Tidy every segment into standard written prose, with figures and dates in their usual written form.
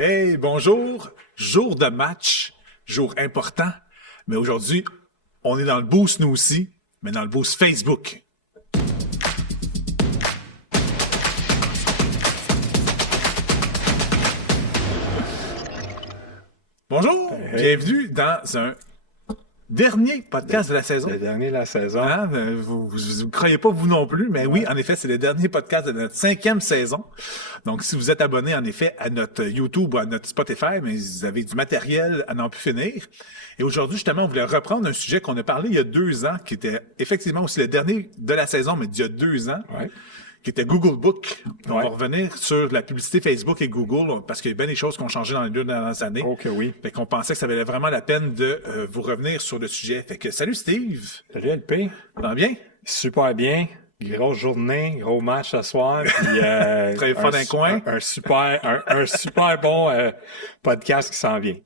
Hey, bonjour. Jour de match, jour important. Mais aujourd'hui, on est dans le boost nous aussi, mais dans le boost Facebook. Bonjour, bienvenue dans un dernier podcast de la saison. Le dernier de la saison. Hein? Vous croyez pas vous non plus, mais oui, en effet, c'est le dernier podcast de notre 5e saison. Donc, si vous êtes abonné, en effet, à notre YouTube ou à notre Spotify, mais vous avez du matériel à n'en plus finir. Et aujourd'hui, justement, on voulait reprendre un sujet qu'on a parlé il y a 2 ans, qui était effectivement aussi le dernier de la saison, mais d'il y a 2 ans. Ouais. Qui était Google Book. On Ouais. va revenir sur la publicité Facebook et Google, parce qu'il y a bien des choses qui ont changé dans les 2 dernières années. Oh que oui. Fait qu'on pensait que ça valait vraiment la peine de vous revenir sur le sujet. Fait que salut Steve! Salut LP. Ça va bien? Super bien. Grosse journée, gros match ce soir. Puis, Très fort d'un coin. Un super bon podcast qui s'en vient.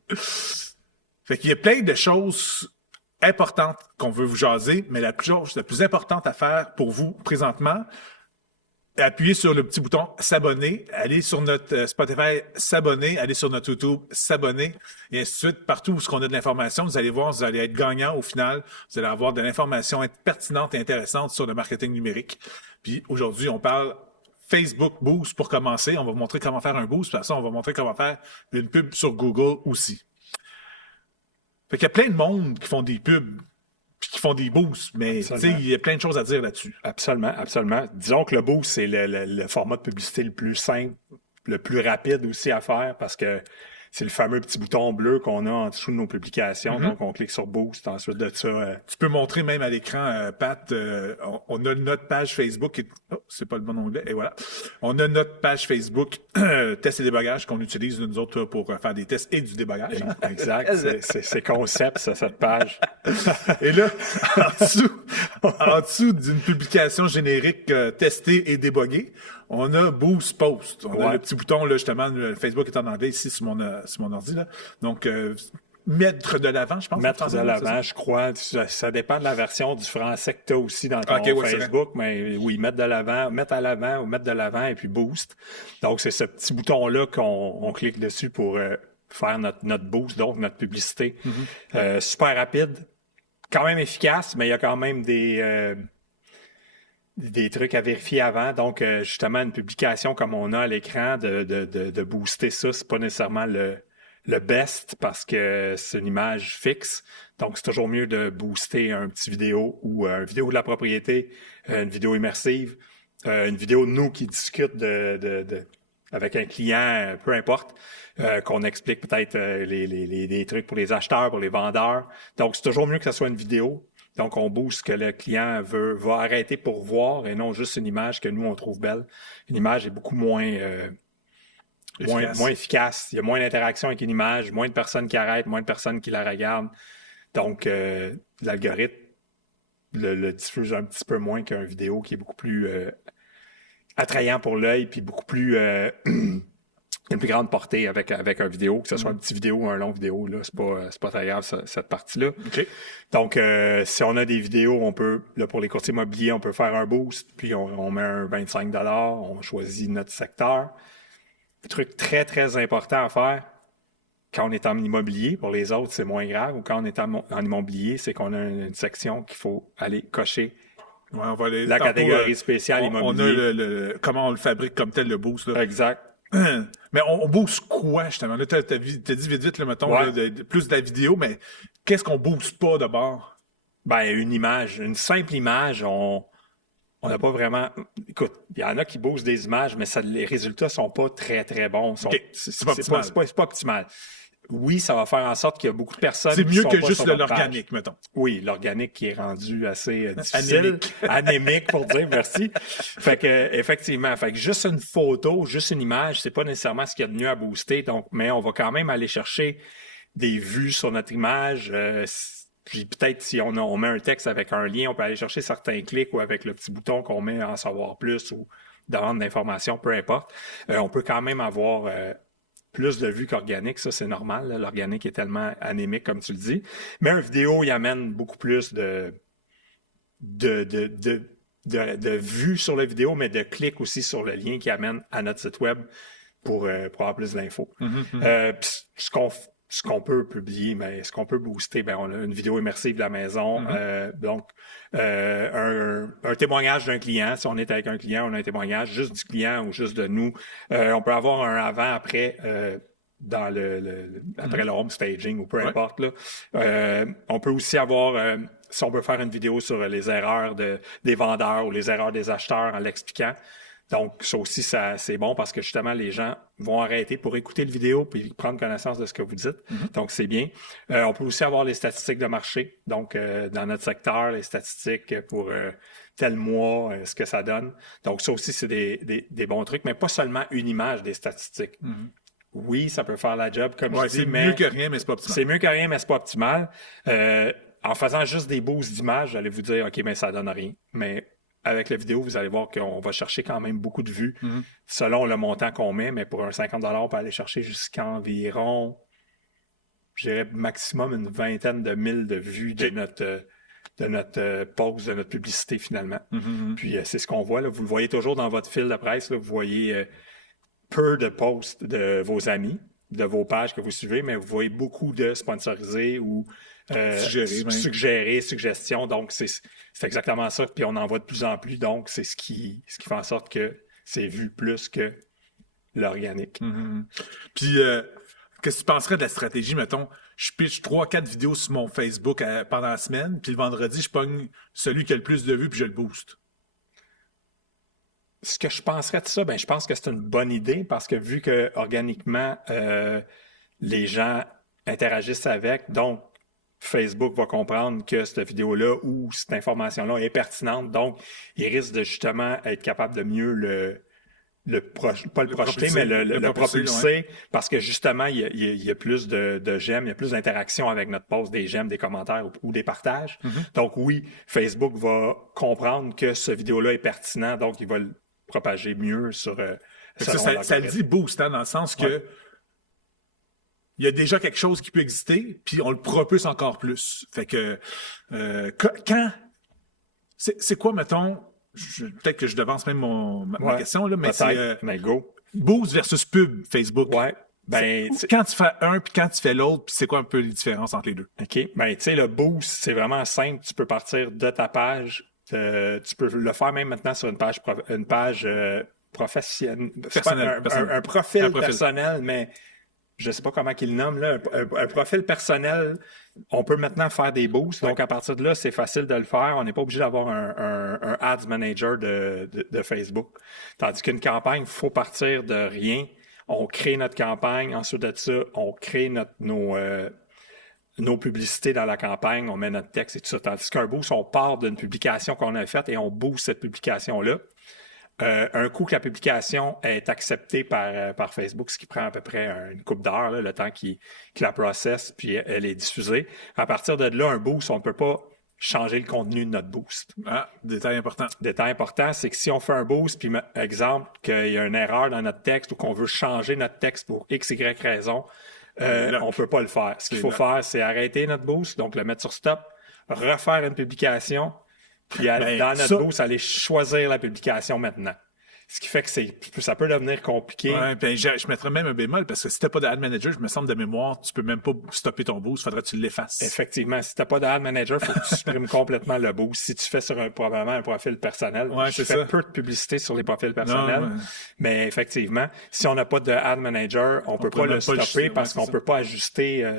Fait qu'il y a plein de choses importantes qu'on veut vous jaser, mais la plus importante à faire pour vous présentement, appuyez sur le petit bouton s'abonner, allez sur notre Spotify s'abonner, allez sur notre YouTube s'abonner, et ainsi de suite. Partout où on a de l'information, vous allez voir, vous allez être gagnant au final. Vous allez avoir de l'information pertinente et intéressante sur le marketing numérique. Puis aujourd'hui, on parle Facebook Boost pour commencer. On va vous montrer comment faire un boost. Puis après ça, on va montrer comment faire une pub sur Google aussi. Fait qu'il y a plein de monde qui font des pubs puis qui font des boosts, mais tu sais, il y a plein de choses à dire là-dessus. Absolument, absolument. Disons que le boost, c'est le format de publicité le plus simple, le plus rapide aussi à faire parce que c'est le fameux petit bouton bleu qu'on a en dessous de nos publications. Donc, on clique sur Boost. Ensuite de ça... Tu peux montrer même à l'écran, Pat, on a notre page Facebook. Oh, c'est pas le bon onglet. Et voilà. On a notre page Facebook, tests et débagages, qu'on utilise nous autres pour faire des tests et du débagage. Exact. C'est concept, ça, cette page. Et là, en dessous d'une publication générique testée et déboguée, on a Boost Post. On a le petit bouton, là, justement, le Facebook est en anglais ici sur mon ordi. Là. Donc, mettre de l'avant, je pense. Mettre de l'avant, je crois. Ça dépend de la version du français que tu as aussi dans ton Facebook. Mais oui, mettre de l'avant, mettre à l'avant ou mettre de l'avant et puis Boost. Donc, c'est ce petit bouton-là qu'on clique dessus pour faire notre boost, donc notre publicité. Super rapide, quand même efficace, mais il y a quand même des trucs à vérifier avant. Donc, justement, une publication comme on a à l'écran, de booster ça, c'est pas nécessairement le best parce que c'est une image fixe. Donc, c'est toujours mieux de booster un petit vidéo ou une vidéo de la propriété, une vidéo immersive, une vidéo de nous qui discutent avec un client, peu importe, qu'on explique peut-être les trucs pour les acheteurs, pour les vendeurs. Donc, c'est toujours mieux que ce soit une vidéo. Donc, on booste ce que le client va arrêter pour voir et non juste une image que nous, on trouve belle. Une image est beaucoup moins efficace. Il y a moins d'interaction avec une image, moins de personnes qui arrêtent, moins de personnes qui la regardent. Donc, l'algorithme le diffuse un petit peu moins qu'une vidéo qui est beaucoup plus attrayant pour l'œil puis beaucoup plus... une plus grande portée avec un vidéo, que ce soit un petit vidéo ou un long vidéo, là, c'est pas très grave, cette partie-là. Okay. Donc, si on a des vidéos, on peut, là, pour les courtiers immobiliers, on peut faire un boost, puis on met un 25 $, on choisit notre secteur. Un truc très, très important à faire quand on est en immobilier, pour les autres, c'est moins grave, ou quand on est en immobilier, c'est qu'on a une section qu'il faut aller cocher. Ouais, on va aller, la catégorie spéciale immobilier. On a comment on le fabrique comme tel, le boost. Là. Exact. Mais on booste quoi, justement? Là, t'as dit vite, là, mettons, là, plus de la vidéo, mais qu'est-ce qu'on booste pas d'abord? Ben, une image, une simple image, on n'a pas vraiment... Écoute, il y en a qui boostent des images, mais les résultats sont pas très, très bons. C'est pas optimal. Oui, ça va faire en sorte qu'il y a beaucoup de personnes. C'est mieux que juste l'organique, mettons. Oui, l'organique qui est rendu assez difficile. Anémique pour dire merci. Fait que, effectivement, juste une photo, juste une image, c'est pas nécessairement ce qu'il y a de mieux à booster. Donc, mais on va quand même aller chercher des vues sur notre image. Puis peut-être si on met un texte avec un lien, on peut aller chercher certains clics ou avec le petit bouton qu'on met en savoir plus ou demande d'informations, peu importe. On peut quand même avoir plus de vues qu'organique, ça c'est normal. Là. L'organique est tellement anémique, comme tu le dis. Mais une vidéo, il amène beaucoup plus de vues sur la vidéo, mais de clics aussi sur le lien qui amène à notre site web. pour avoir plus d'infos. Puis ce qu'on peut publier, mais ce qu'on peut booster, ben on a une vidéo immersive de la maison, donc un témoignage d'un client. Si on est avec un client, on a un témoignage juste du client ou juste de nous. On peut avoir un avant-après dans après le home staging ou peu importe. Là. On peut aussi avoir, si on peut faire une vidéo sur les erreurs des vendeurs ou les erreurs des acheteurs en l'expliquant. Donc, ça aussi, c'est bon parce que justement, les gens vont arrêter pour écouter le vidéo puis prendre connaissance de ce que vous dites. Donc, c'est bien. On peut aussi avoir les statistiques de marché. Donc, dans notre secteur, les statistiques pour tel mois, ce que ça donne. Donc, ça aussi, c'est des bons trucs, mais pas seulement une image des statistiques. Oui, ça peut faire la job, comme je dis, mais... c'est mieux que rien, mais c'est pas optimal. C'est mieux que rien, mais c'est pas optimal. En faisant juste des boosts d'images, j'allais vous dire, OK, mais ça donne rien. Mais avec la vidéo, vous allez voir qu'on va chercher quand même beaucoup de vues selon le montant qu'on met, mais pour un 50 $, on peut aller chercher jusqu'à environ, je dirais maximum une vingtaine de mille de vues de notre post, de notre publicité finalement. Puis c'est ce qu'on voit, là. Vous le voyez toujours dans votre fil de presse, là. Vous voyez peu de posts de vos amis, de vos pages que vous suivez, mais vous voyez beaucoup de sponsorisés ou suggestions. Donc, c'est exactement ça. Puis on en voit de plus en plus. Donc, c'est ce qui fait en sorte que c'est vu plus que l'organique. Puis, qu'est-ce que tu penserais de la stratégie, mettons, je pitch 3-4 vidéos sur mon Facebook pendant la semaine, puis le vendredi, je pogne celui qui a le plus de vues, puis je le booste. Ce que je penserais de ça, ben je pense que c'est une bonne idée parce que vu que organiquement, les gens interagissent avec, donc Facebook va comprendre que cette vidéo-là ou cette information-là est pertinente, donc il risque de justement être capable de mieux pas le projeter, mais le propulser, parce que justement, il y a plus de j'aime, il y a plus d'interaction avec notre post, des j'aime, des commentaires ou des partages. Donc oui, Facebook va comprendre que cette vidéo-là est pertinente, donc il va le propager mieux sur... ça le dit boost, hein, dans le sens que il y a déjà quelque chose qui peut exister, puis on le propulse encore plus. Fait que quand... C'est quoi, mettons... Peut-être que je devance même ma question, là, mais c'est go. Boost versus pub Facebook. Ouais. Ben, quand tu fais un puis quand tu fais l'autre, puis c'est quoi un peu les différences entre les deux? OK. Ben, tu sais, le boost, c'est vraiment simple. Tu peux partir de ta page. Tu peux le faire même maintenant sur une page professionnelle. Un profil personnel, mais je ne sais pas comment il le nomme, là, un profil personnel, on peut maintenant faire des boosts. Donc, à partir de là, c'est facile de le faire. On n'est pas obligé d'avoir un Ads Manager de Facebook. Tandis qu'une campagne, il faut partir de rien. On crée notre campagne. Ensuite de ça, on crée nos publicités dans la campagne. On met notre texte et tout ça. Tandis qu'un boost, on part d'une publication qu'on a faite et on booste cette publication-là. Un coup que la publication est acceptée par Facebook, ce qui prend à peu près une couple d'heures, là, le temps qu'il la processe, puis elle est diffusée. À partir de là, un boost, on ne peut pas changer le contenu de notre boost. Ah, détail important. Détail important, c'est que si on fait un boost, puis exemple, qu'il y a une erreur dans notre texte ou qu'on veut changer notre texte pour X, Y raison, on ne peut pas le faire. Ce qu'il faut faire, c'est arrêter notre boost, donc le mettre sur stop, refaire une publication, puis dans notre boost, aller choisir la publication maintenant. Ce qui fait que ça peut devenir compliqué. Ouais, ben je mettrais même un bémol parce que si t'as pas d'ad manager, je me semble de mémoire, tu peux même pas stopper ton boost, faudrait que tu l'effaces. Effectivement, si t'as pas d'ad manager, faut que tu supprimes complètement le boost. Si tu fais sur probablement un profil personnel, je fais peu de publicité sur les profils personnels, mais effectivement, si on n'a pas de ad manager, on peut pas le stopper parce qu'on peut pas ajuster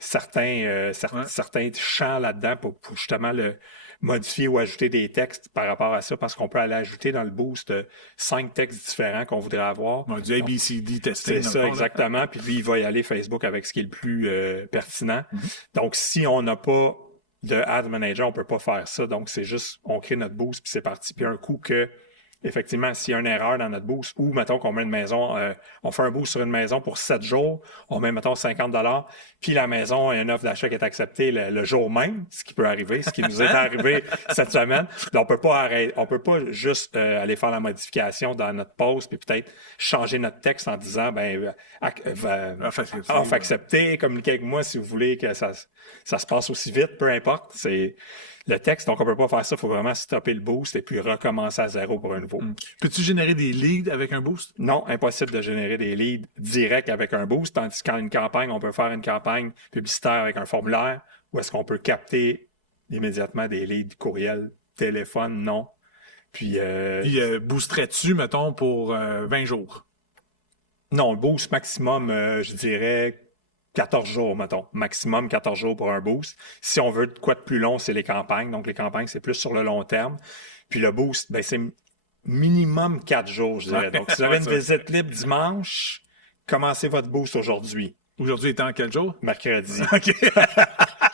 certains champs là-dedans pour justement modifier ou ajouter des textes par rapport à ça, parce qu'on peut aller ajouter dans le boost 5 textes différents qu'on voudrait avoir. Du ABCD testing. C'est ça, exactement. Puis lui, il va y aller Facebook avec ce qui est le plus pertinent. Donc, si on n'a pas de Ad Manager, on peut pas faire ça. Donc, c'est juste, on crée notre boost, puis c'est parti. Puis un coup que effectivement, s'il y a une erreur dans notre boost, ou mettons qu'on met une maison, on fait un boost sur une maison pour 7 jours, on met mettons 50 $, puis la maison, il y a une offre d'achat qui est acceptée le jour même, ce qui peut arriver, ce qui nous est arrivé cette semaine. Donc, on peut pas juste aller faire la modification dans notre post, puis peut-être changer notre texte en disant accepter, communiquer avec moi si vous voulez que ça se passe aussi vite, peu importe. le texte. Donc, on peut pas faire ça. Il faut vraiment stopper le boost et puis recommencer à zéro pour un nouveau. Peux-tu générer des leads avec un boost? Non, impossible de générer des leads directs avec un boost. Tandis qu'en une campagne, on peut faire une campagne publicitaire avec un formulaire où est-ce qu'on peut capter immédiatement des leads courriel, téléphone, non. Puis Boosterais-tu, mettons, pour 20 jours? non, le boost maximum, je dirais 14 jours, mettons. Maximum 14 jours pour un boost. Si on veut de quoi de plus long, c'est les campagnes. Donc, les campagnes, c'est plus sur le long terme. Puis le boost, ben, c'est minimum 4 jours, je dirais. Donc, si vous avez une visite libre dimanche, commencez votre boost aujourd'hui. Aujourd'hui étant quel jour? Mercredi. OK.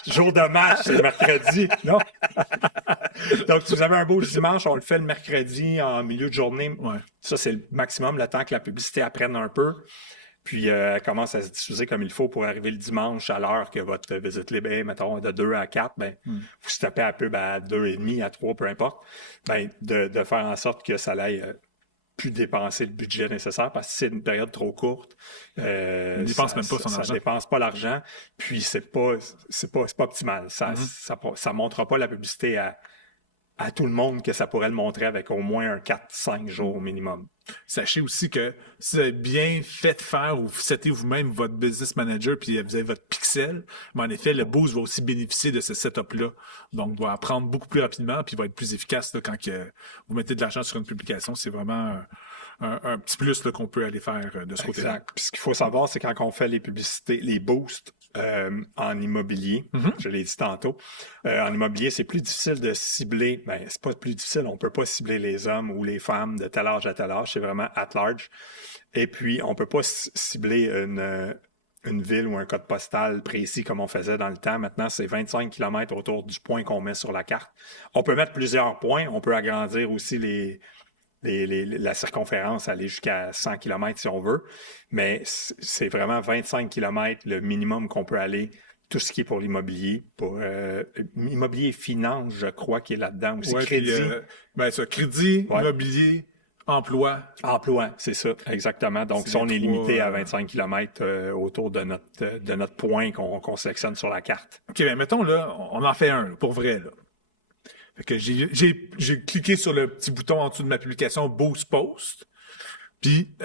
Jour de match, c'est le mercredi. Non? Donc, si vous avez un boost dimanche, on le fait le mercredi en milieu de journée. Ouais. Ça, c'est le maximum, le temps que la publicité apprenne un peu. Puis, elle commence à se diffuser comme il faut pour arriver le dimanche à l'heure que votre visite libre est, mettons, de 2 à 4. Ben, vous stoppez à pub à 2,5, à 3, peu importe. Ben, de faire en sorte que ça aille plus dépenser le budget nécessaire parce que c'est une période trop courte. Il ne dépense même pas son argent. Ça dépense pas l'argent. Puis, c'est pas optimal. Ça montrera pas la publicité à tout le monde que ça pourrait le montrer avec au moins un 4-5 jours minimum. Sachez aussi que si vous avez bien fait faire ou setez vous-même votre business manager puis vous avez votre pixel, mais en effet, le boost va aussi bénéficier de ce setup-là. Donc, va apprendre beaucoup plus rapidement puis va être plus efficace là, quand vous mettez de l'argent sur une publication. C'est vraiment un petit plus là, qu'on peut aller faire de ce côté-là. Exact. Puis ce qu'il faut savoir, c'est quand on fait les publicités, les boosts en immobilier, je l'ai dit tantôt, en immobilier, c'est plus difficile de cibler, ben c'est pas plus difficile, on peut pas cibler les hommes ou les femmes de tel âge à tel âge, c'est vraiment at large. Et puis, on peut pas cibler une ville ou un code postal précis comme on faisait dans le temps. Maintenant, c'est 25 km autour du point qu'on met sur la carte. On peut mettre plusieurs points, on peut agrandir aussi la circonférence, aller jusqu'à 100 km si on veut, mais c'est vraiment 25 km le minimum qu'on peut aller, tout ce qui est pour l'immobilier. Pour immobilier et finance, je crois, qui est là-dedans aussi. Ouais, crédit. Puis, crédit, immobilier, emploi. Emploi, c'est ça, exactement. Donc, si on est limité à 25 km autour de notre point qu'on sélectionne sur la carte. OK, ben mettons, là, on en fait un, là, pour vrai, là. Fait que j'ai cliqué sur le petit bouton en dessous de ma publication Boost Post. Puis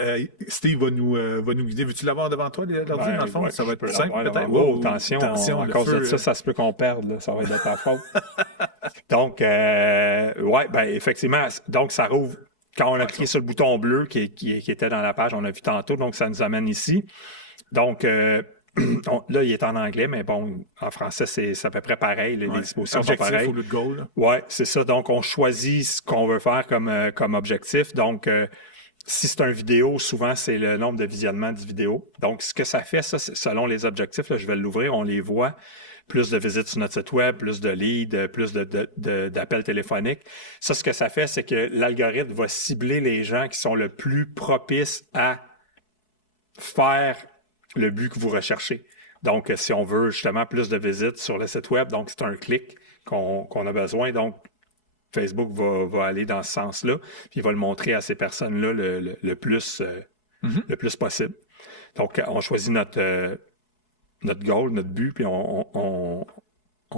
Steve va nous guider. Veux-tu l'avoir devant toi, l'ordi, dans le fond? Ça va être plus simple, peut-être. Wow, attention, à cause de ça se peut qu'on perde, là. Ça va être de ta faute. Donc, ben effectivement, donc ça rouvre. Quand on a cliqué sur le bouton bleu qui était dans la page, on a vu tantôt, donc ça nous amène ici. Donc, là, il est en anglais, mais bon, en français, c'est à peu près pareil. Les dispositions sont pareilles. Au lieu de goal. Oui, c'est ça. Donc, on choisit ce qu'on veut faire comme objectif. Donc, si c'est une vidéo, souvent, c'est le nombre de visionnements de vidéo. Donc, ce que ça fait, ça, selon les objectifs, là, je vais l'ouvrir, on les voit. Plus de visites sur notre site web, plus de leads, plus d'appels téléphoniques. Ça, ce que ça fait, c'est que l'algorithme va cibler les gens qui sont le plus propices à faire le but que vous recherchez. Donc, si on veut justement plus de visites sur le site web, donc c'est un clic qu'on a besoin. Donc, Facebook va aller dans ce sens-là, puis il va le montrer à ces personnes-là le plus possible. Donc, on choisit notre goal, notre but, puis on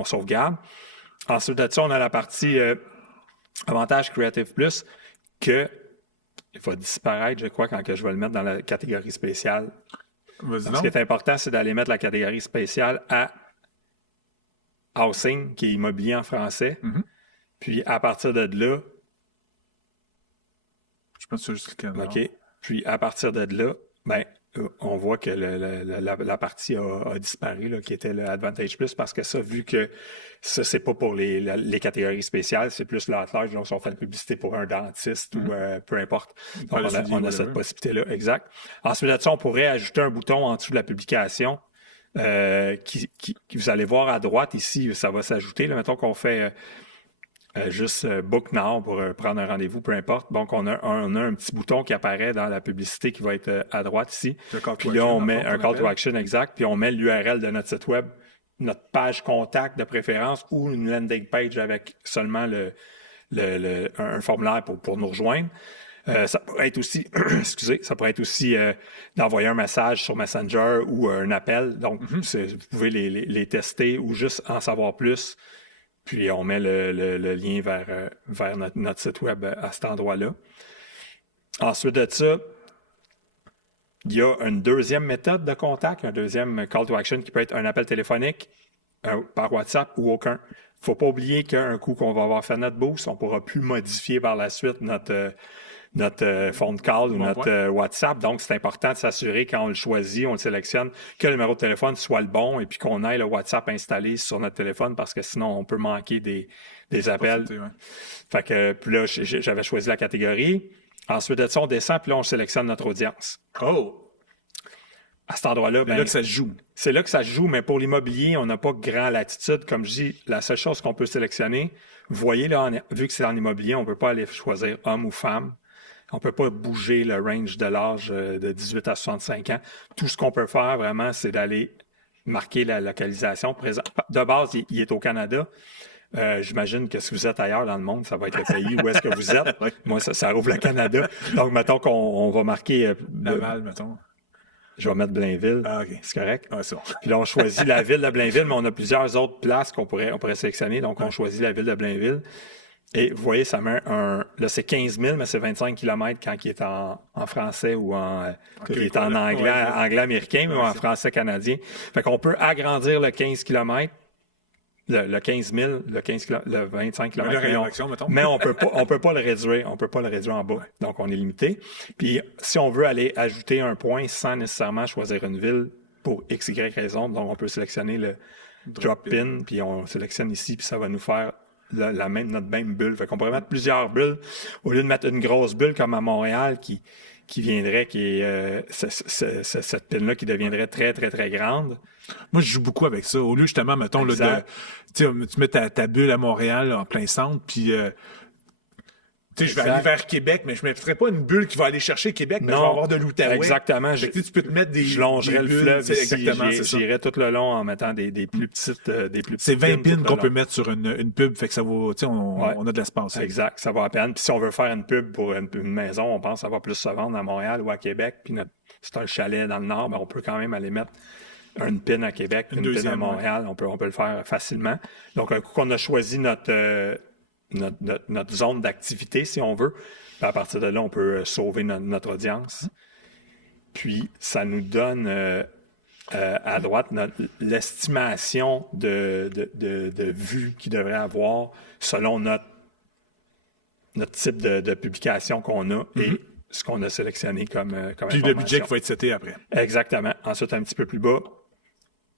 sauvegarde. Ensuite de ça, on a la partie Avantage Creative Plus que il va disparaître, je crois, quand je vais le mettre dans la catégorie spéciale. Ce qui est important, c'est d'aller mettre la catégorie spéciale à Housing, qui est immobilier en français. Puis, à partir de là... Je pense que c'est juste OK. Puis, à partir de là, ben, on voit que la partie a disparu, là, qui était le Advantage Plus, parce que ça, vu que ça, c'est pas pour les catégories spéciales, c'est plus l'athlète, donc si on fait une publicité pour un dentiste ou peu importe. Donc, on a cette possibilité-là, exact. Ensuite de ça, on pourrait ajouter un bouton en dessous de la publication qui vous allez voir à droite ici, ça va s'ajouter. Là, mettons qu'on fait... juste Book Now pour prendre un rendez-vous, peu importe. Donc, on a un petit bouton qui apparaît dans la publicité qui va être à droite ici. Puis là, on met un call to action exact, puis on met l'URL de notre site web, notre page contact de préférence ou une landing page avec seulement un formulaire pour nous rejoindre. Ça pourrait être aussi, ça pourrait être aussi d'envoyer un message sur Messenger ou un appel. Donc, vous pouvez les tester ou juste en savoir plus Puis on met le lien vers notre site web à cet endroit-là. Ensuite de ça, il y a une deuxième méthode de contact, un deuxième call to action qui peut être un appel téléphonique par WhatsApp ou aucun. Il ne faut pas oublier qu'un coup qu'on va avoir fait notre boost, on ne pourra plus modifier par la suite notre phone call ou notre WhatsApp. Donc, c'est important de s'assurer quand on le choisit, on le sélectionne, que le numéro de téléphone soit le bon et puis qu'on ait le WhatsApp installé sur notre téléphone parce que sinon, on peut manquer des appels. Fait que, puis là, j'avais choisi la catégorie. Ensuite de ça, on descend, puis là, on sélectionne notre audience. Oh! À cet endroit-là, c'est là que ça se joue. C'est là que ça se joue, mais pour l'immobilier, on n'a pas grande latitude. Comme je dis, la seule chose qu'on peut sélectionner, vous voyez, là, vu que c'est en immobilier, on ne peut pas aller choisir homme ou femme. On ne peut pas bouger le range de l'âge de 18 à 65 ans. Tout ce qu'on peut faire, vraiment, c'est d'aller marquer la localisation. De base, il est au Canada. J'imagine que si vous êtes ailleurs dans le monde, ça va être le pays où est-ce que vous êtes. Moi, ça rouvre le Canada. Donc, mettons qu'on va marquer... Laval, mettons. Je vais mettre Blainville. Ah, OK. C'est correct? Ah, c'est bon. Puis là, on choisit la ville de Blainville, mais on a plusieurs autres places qu'on pourrait sélectionner. Donc, on choisit la ville de Blainville. Et vous voyez, ça met là, c'est 15 000, mais c'est 25 km quand il est en français ou il est en anglais-américain, mais en français-canadien. Fait qu'on peut agrandir le 15 km, le 15 000, le 25 km. Mais on peut pas le réduire. On peut pas le réduire en bas. Ouais. Donc, on est limité. Puis, si on veut aller ajouter un point sans nécessairement choisir une ville pour X, Y raison, donc on peut sélectionner le drop pin, puis on sélectionne ici, puis ça va nous faire notre même bulle. Fait qu'on pourrait mettre plusieurs bulles au lieu de mettre une grosse bulle comme à Montréal qui viendrait, cette pin-là qui deviendrait très, très, très grande. Moi, je joue beaucoup avec ça. Au lieu, justement, mettons, là, tu mets ta bulle à Montréal, là, en plein centre, puis je vais aller vers Québec, mais je ne mettrai pas une bulle qui va aller chercher Québec, mais je vais avoir de l'Outaouais. Longerais Tu peux te mettre des. Je longerais le fleuve ici, j'irais tout le long en mettant des plus petites. C'est 20 pins qu'on peut mettre sur une pub, fait que ça vaut. On a de l'espace. Exact, ça va à peine. Puis si on veut faire une pub pour une maison, on pense que ça va plus se vendre à Montréal ou à Québec. Puis c'est un chalet dans le Nord, mais on peut quand même aller mettre une pin à Québec, une pin à Montréal. On peut le faire facilement. Donc, un coup qu'on a choisi notre zone d'activité, si on veut. Puis à partir de là, on peut sauver notre audience. Puis, ça nous donne à droite l'estimation de vues qu'il devrait avoir selon notre type de publication qu'on a et ce qu'on a sélectionné comme puis le budget qui va être seté après. Exactement. Ensuite, un petit peu plus bas,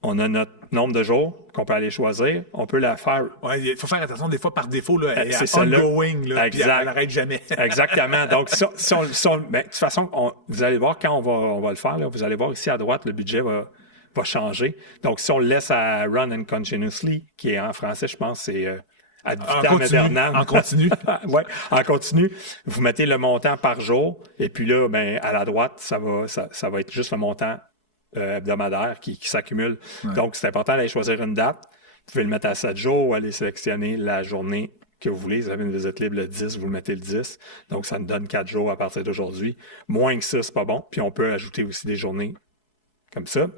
on a notre nombre de jours qu'on peut aller choisir. On peut la faire. Oui, il faut faire attention. Des fois, par défaut, là, elle est ongoing, là, puis elle n'arrête jamais. Exactement. Donc, de toute façon, vous allez voir quand on va le faire, là, vous allez voir ici à droite, le budget va changer. Donc, si on le laisse à run and continuously, qui est en français, je pense, c'est ad vitam aeternam. En continu. Oui, en continu. Vous mettez le montant par jour, et puis là, à la droite, ça va être juste le montant hebdomadaire qui s'accumule. Ouais. Donc, c'est important d'aller choisir une date. Vous pouvez le mettre à 7 jours ou aller sélectionner la journée que vous voulez. Vous avez une visite libre le 10, vous le mettez le 10. Donc, ça nous donne 4 jours à partir d'aujourd'hui. Moins que ça, c'est pas bon. Puis, on peut ajouter aussi des journées comme ça.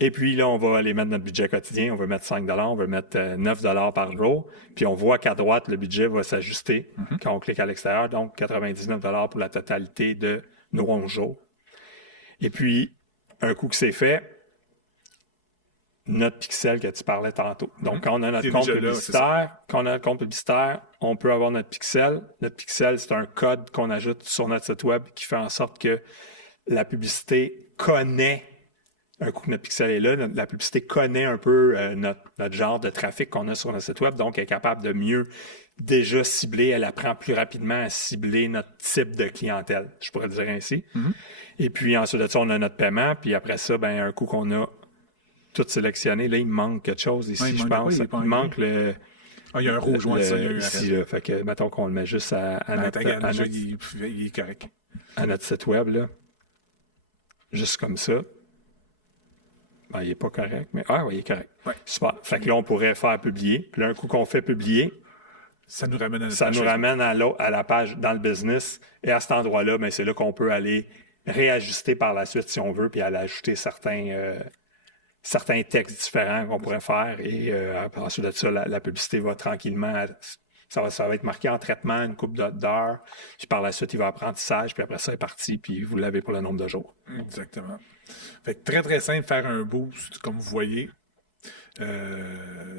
Et puis, là, on va aller mettre notre budget quotidien. On va mettre 5 $, on va mettre 9 $ par jour. Puis, on voit qu'à droite, le budget va s'ajuster quand on clique à l'extérieur. Donc, 99 $ pour la totalité de nos 11 jours. Et puis, un coup que c'est fait, notre pixel que tu parlais tantôt. Donc, quand on a notre compte publicitaire, on peut avoir notre pixel. Notre pixel, c'est un code qu'on ajoute sur notre site web qui fait en sorte que la publicité connaît, un coup que notre pixel est là, la publicité connaît un peu notre genre de trafic qu'on a sur notre site web, donc elle est capable de mieux déjà cibler, elle apprend plus rapidement à cibler notre type de clientèle, je pourrais dire ainsi. Et puis ensuite de ça, on a notre paiement, puis après ça, un coup qu'on a tout sélectionné, là, il manque quelque chose ici, je pense. Il manque le... il y a un rouge, ici, là. Fait que, mettons qu'on le met juste à notre... il est correct. À notre site web, là. Juste comme ça. Il n'est pas correct, mais... oui, il est correct. Ouais. Super. Fait que là, on pourrait faire publier. Puis là, un coup qu'on fait publier, ça nous ramène à la page dans le business. Et à cet endroit-là, c'est là qu'on peut aller réajuster par la suite si on veut, puis aller ajouter certains certains textes différents qu'on pourrait faire et ensuite de ça, la publicité va tranquillement, ça va être marqué en traitement une couple d'heures, puis par la suite, il va apprentissage, puis après ça, c'est parti, puis vous l'avez pour le nombre de jours. Exactement. Fait que très, très simple, faire un boost, comme vous voyez.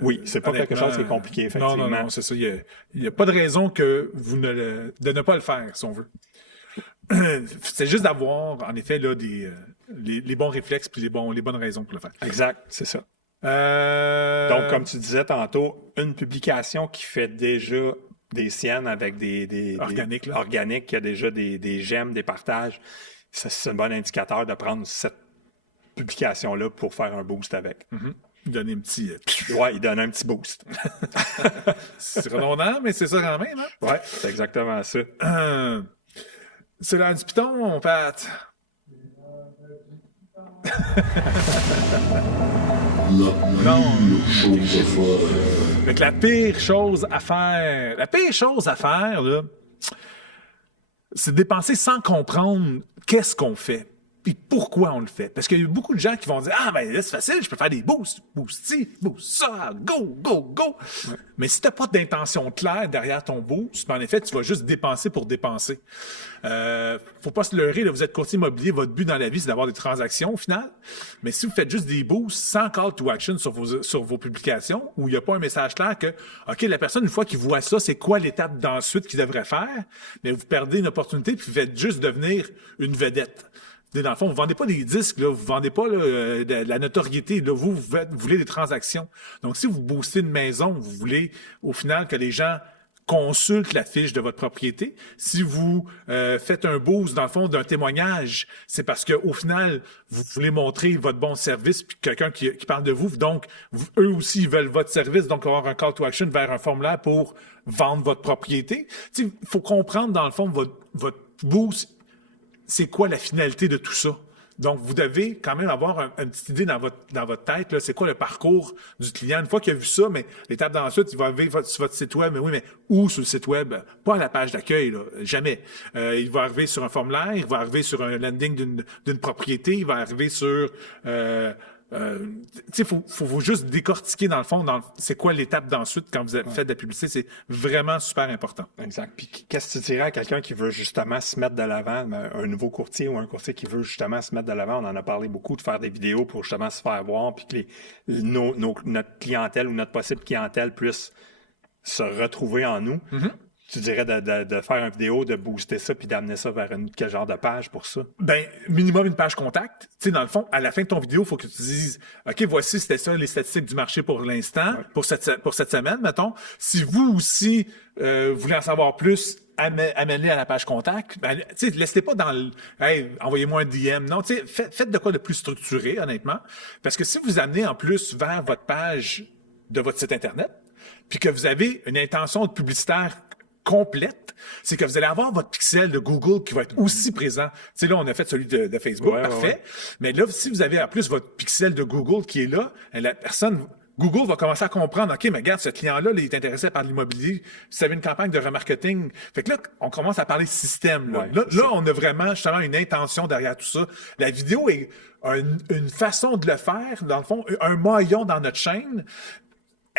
Oui, c'est pas quelque chose qui est compliqué, effectivement. Non, c'est ça. Il n'y a pas de raison que de ne pas le faire, si on veut. C'est juste d'avoir, en effet, là, les bons réflexes puis les bonnes raisons pour le faire. Exact, c'est ça. Donc, comme tu disais tantôt, une publication qui fait déjà des siennes avec des organiques, qui a déjà des j'aime, des partages, c'est un bon indicateur de prendre cette publication-là pour faire un boost avec. Mm-hmm. Donner un petit... Ouais, il donne un petit boost. C'est redondant, mais c'est ça quand même. Hein? Ouais, c'est exactement ça. C'est l'heure du piton, mon Pat. Fait la pire chose à faire. La pire chose à faire, là, c'est de dépenser sans comprendre qu'est-ce qu'on fait. Puis pourquoi on le fait. Parce qu'il y a beaucoup de gens qui vont dire « Ah, ben là, c'est facile, je peux faire des boosts, boost ci, boost ça, go, go, go! Ouais. » Mais si tu n'as pas d'intention claire derrière ton boost, en effet, tu vas juste dépenser pour dépenser. Faut pas se leurrer, là, vous êtes courtier immobilier, votre but dans la vie, c'est d'avoir des transactions au final. Mais si vous faites juste des boosts sans call to action sur vos publications, où il n'y a pas un message clair que « OK, la personne, une fois qu'il voit ça, c'est quoi l'étape d'ensuite qu'il devrait faire? » Mais vous perdez une opportunité puis vous faites juste devenir une vedette. Dans le fond, vous ne vendez pas des disques, là, vous ne vendez pas là, de la notoriété. Là, vous voulez des transactions. Donc, si vous boostez une maison, vous voulez au final que les gens consultent la fiche de votre propriété. Si vous faites un boost, dans le fond, d'un témoignage, c'est parce qu'au final, vous voulez montrer votre bon service puis quelqu'un qui parle de vous. Donc, eux aussi, ils veulent votre service. Donc, avoir un call to action vers un formulaire pour vendre votre propriété. Il faut comprendre, dans le fond, votre boost, c'est quoi la finalité de tout ça? Donc, vous devez quand même avoir une petite idée dans votre tête, là, c'est quoi le parcours du client. Une fois qu'il a vu ça, mais l'étape d'ensuite, il va arriver sur votre site web. Mais oui, mais où sur le site web? Pas à la page d'accueil, là, jamais. Il va arriver sur un formulaire, il va arriver sur un landing d'une propriété, il va arriver sur... faut juste décortiquer dans le fond, c'est quoi l'étape d'ensuite quand vous avez fait de la publicité, c'est vraiment super important. Exact. Puis qu'est-ce que tu dirais à quelqu'un qui veut justement se mettre de l'avant, un nouveau courtier ou un courtier qui veut justement se mettre de l'avant, on en a parlé beaucoup, de faire des vidéos pour justement se faire voir, puis que notre clientèle ou notre possible clientèle puisse se retrouver en nous. Mm-hmm. Tu dirais de faire une vidéo, de booster ça, puis d'amener ça vers quel genre de page pour ça? Ben, minimum une page contact. Tu sais, dans le fond, à la fin de ton vidéo, il faut que tu dises, OK, voici, c'était ça, les statistiques du marché pour l'instant, ouais. pour cette semaine, mettons. Si vous aussi, voulez en savoir plus, amenez à la page contact. Ben, tu sais, laissez pas dans le, hey, envoyez-moi un DM. Non, tu sais, faites de quoi de plus structuré, honnêtement. Parce que si vous amenez en plus vers votre page de votre site Internet, puis que vous avez une intention de publicitaire complète, c'est que vous allez avoir votre pixel de Google qui va être aussi présent. Tu sais, là, on a fait celui de Facebook, ouais, parfait. Ouais. Mais là, si vous avez en plus votre pixel de Google qui est là, la personne, Google va commencer à comprendre, OK, mais regarde, ce client-là, il est intéressé par l'immobilier. Si vous avez une campagne de remarketing, fait que là, on commence à parler système. Là, ouais, là on a vraiment justement une intention derrière tout ça. La vidéo est une façon de le faire, dans le fond, un maillon dans notre chaîne.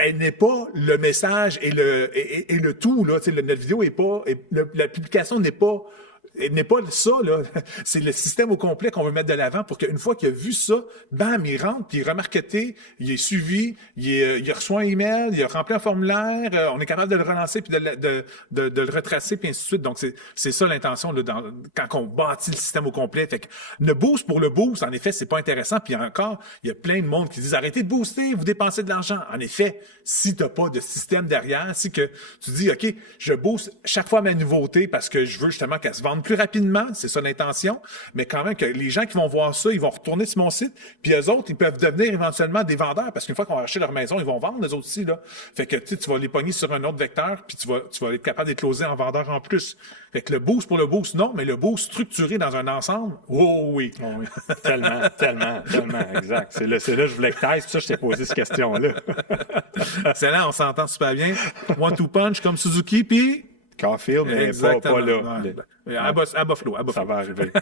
Elle n'est pas le message et le tout, là. Tu sais, notre vidéo est pas, la publication n'est pas ça, là. C'est le système au complet qu'on veut mettre de l'avant pour qu'une fois qu'il a vu ça, bam, il rentre, puis il est remarketé, il est suivi, il reçoit un email, il a rempli un formulaire, on est capable de le relancer puis de le retracer, puis ainsi de suite. Donc, c'est ça l'intention, là, quand on bâtit le système au complet. Fait que le boost pour le boost, en effet, c'est pas intéressant. Puis encore, il y a plein de monde qui disent arrêtez de booster, vous dépensez de l'argent. En effet, si t'as pas de système derrière, si que tu dis, OK, je booste chaque fois ma nouveauté parce que je veux justement qu'elle se vende plus rapidement, c'est ça l'intention, mais quand même que les gens qui vont voir ça, ils vont retourner sur mon site, puis eux autres, ils peuvent devenir éventuellement des vendeurs, parce qu'une fois qu'on va acheter leur maison, ils vont vendre, eux autres aussi, là. Fait que, tu vas les pogner sur un autre vecteur, puis tu vas être capable d'être en vendeur en plus. Fait que le boost pour le boost, non, mais le boost structuré dans un ensemble, oh oui. Oh oui. tellement, exact. C'est là que je voulais que t'ailles, c'est pour ça que je t'ai posé cette question-là. C'est là, on s'entend super bien. One, two punch comme Suzuki, puis... Caulfield, mais pas là. À Buffalo. Ça va arriver.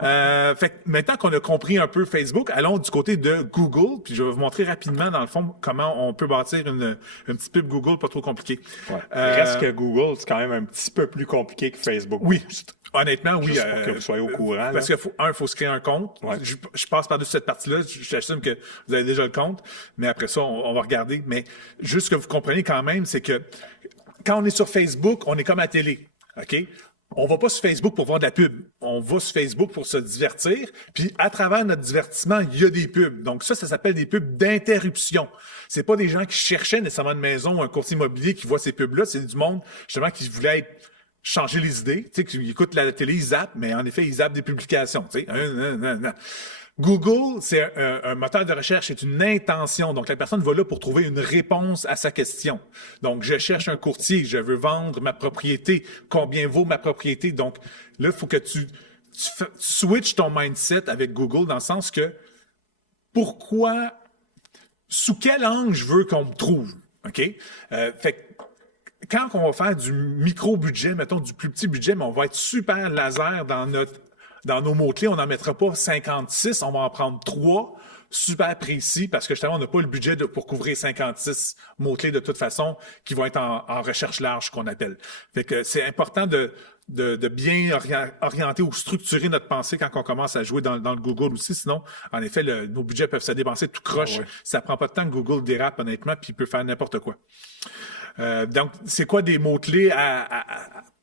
Fait que maintenant qu'on a compris un peu Facebook, allons du côté de Google, puis je vais vous montrer rapidement, dans le fond, comment on peut bâtir une petite pub Google pas trop compliquée. Ouais. Reste que Google, c'est quand même un petit peu plus compliqué que Facebook. Oui, honnêtement, oui. Juste pour que vous soyez au courant. Parce qu'il faut se créer un compte. Ouais. Je passe par-dessus cette partie-là. J'assume que vous avez déjà le compte, mais après ça, on va regarder. Mais juste que vous compreniez quand même, c'est que quand on est sur Facebook, on est comme à la télé, OK? On va pas sur Facebook pour voir de la pub. On va sur Facebook pour se divertir. Puis, à travers notre divertissement, il y a des pubs. Donc, ça s'appelle des pubs d'interruption. C'est pas des gens qui cherchaient nécessairement une maison ou un courtier immobilier qui voit ces pubs-là. C'est du monde, justement, qui voulait changer les idées. Tu sais, qui écoutent la télé, ils zappent, mais en effet, ils zappent des publications. Tu sais. Google, c'est un moteur de recherche, c'est une intention. Donc, la personne va là pour trouver une réponse à sa question. Donc, je cherche un courtier, je veux vendre ma propriété. Combien vaut ma propriété? Donc, là, il faut que tu switches ton mindset avec Google dans le sens que sous quel angle je veux qu'on me trouve? OK? Fait que quand on va faire du micro-budget, mettons du plus petit budget, mais on va être super laser dans nos mots-clés, on n'en mettra pas 56, on va en prendre 3 super précis parce que justement, on n'a pas le budget pour couvrir 56 mots-clés de toute façon qui vont être en recherche large, qu'on appelle. Fait que c'est important de bien orienter ou structurer notre pensée quand on commence à jouer dans le Google aussi. Sinon, en effet, nos budgets peuvent se dépenser tout croche. Ah ouais. Ça prend pas de temps que Google dérape, honnêtement, puis il peut faire n'importe quoi. Donc, c'est quoi des mots-clés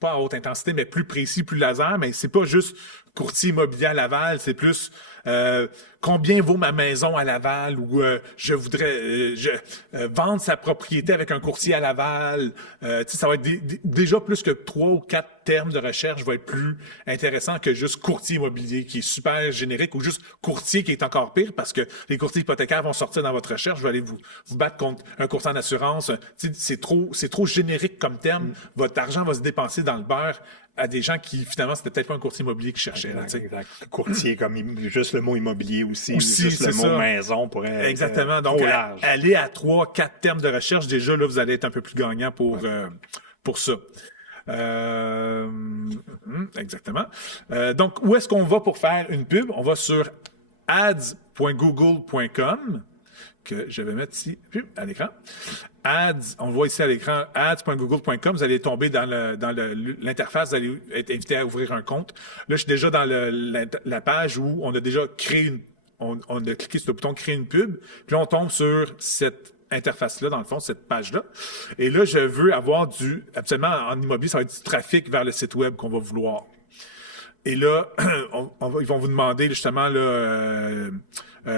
pas à haute intensité, mais plus précis, plus laser, mais c'est pas juste courtier immobilier à Laval, c'est plus combien vaut ma maison à Laval ou je voudrais vendre sa propriété avec un courtier à Laval. Ça va être déjà plus que 3 ou 4 termes de recherche va être plus intéressant que juste courtier immobilier qui est super générique ou juste courtier qui est encore pire parce que les courtiers hypothécaires vont sortir dans votre recherche, vous allez vous battre contre un courtier en assurance. C'est trop générique comme terme. Votre argent va se dépenser dans le beurre à des gens qui, finalement, c'était peut-être pas un courtier immobilier qui cherchait. Exact. Courtier, comme juste le mot immobilier aussi juste le mot ça. Maison pourrait exactement. Donc, aller à 3, 4 termes de recherche, déjà, là, vous allez être un peu plus gagnant pour ça. Exactement. Donc, où est-ce qu'on va pour faire une pub? On va sur ads.google.com que je vais mettre ici à l'écran. Ads, on le voit ici à l'écran, ads.google.com. Vous allez tomber dans l'interface, vous allez être invité à ouvrir un compte. Là, je suis déjà dans la page où on a déjà créé on a cliqué sur le bouton « Créer une pub », puis on tombe sur cette interface-là, dans le fond, cette page-là. Et là, je veux avoir absolument en immobilier, ça va être du trafic vers le site web qu'on va vouloir. Et là, ils vont vous demander justement là,